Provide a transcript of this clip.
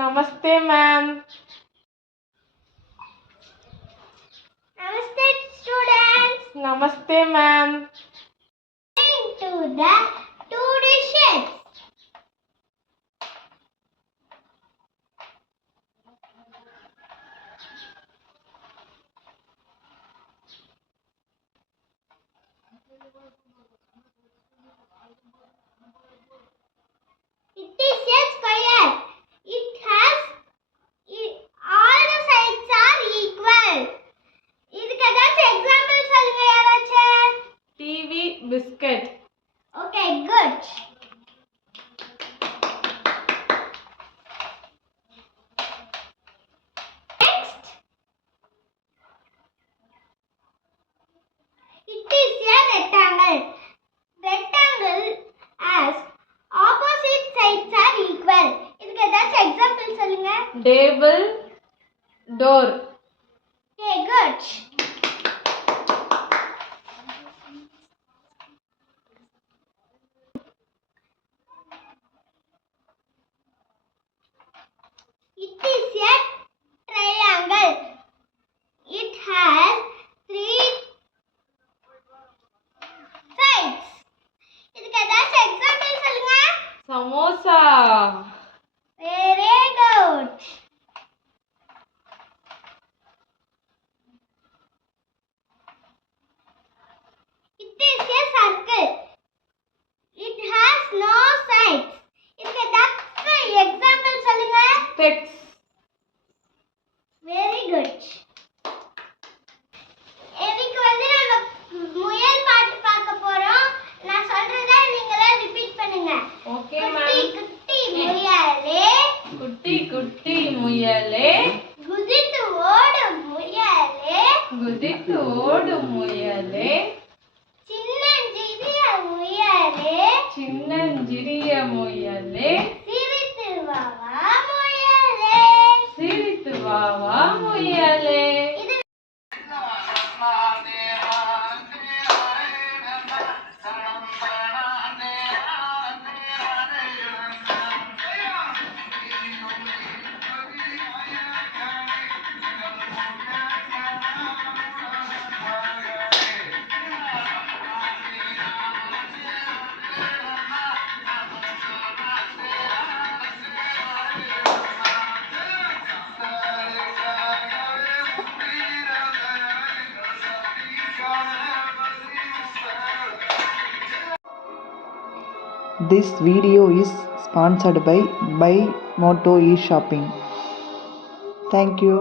Namaste, ma'am. Namaste, students. Namaste, ma'am. To the two dishes. It is a square. It has all the sides are equal. இதுக்கு ஏதாச்சும் எக்ஸாம்பிள் சொல்லுங்க யாராச்சும். TV biscuit. Okay, good. Next, it is a rectangle. Rectangle as opposite sides are equal. இதுக்கு ஏதாச்சும் எக்ஸாம்பிள் சொல்லுங்க. Table. Door. Okay, good. It is a triangle. It has three sides. இதுக்கு ஏதாச்சும் எக்ஸாம்பிள் சொல்லுங்க. Samosa. Very good. It is a circle. It has no sides. இதுக்கு ஏதாச்சும் எக்ஸாம்பிள் சொல்லுங்க. Specs. Very good. இன்னைக்கு நம்ம முயல் பாட்டு பார்க்க போறோம். நான் சொல்றத நீங்களே ரிப்பீட் பண்ணுங்க. Okay, குட்டி ma'am. குட்டி முயலே குட்டி குட்டி முயலே குதித்து ஓடும் முயலே குதித்து ஓடும் முயலே சின்னஞ்சிறிய முயலே சின்னஞ்சிறிய முயலே சிரித்து வா முயலே. சிரித்து வா வா முயலே. இது This video is sponsored by Moto eShopping. Thank you.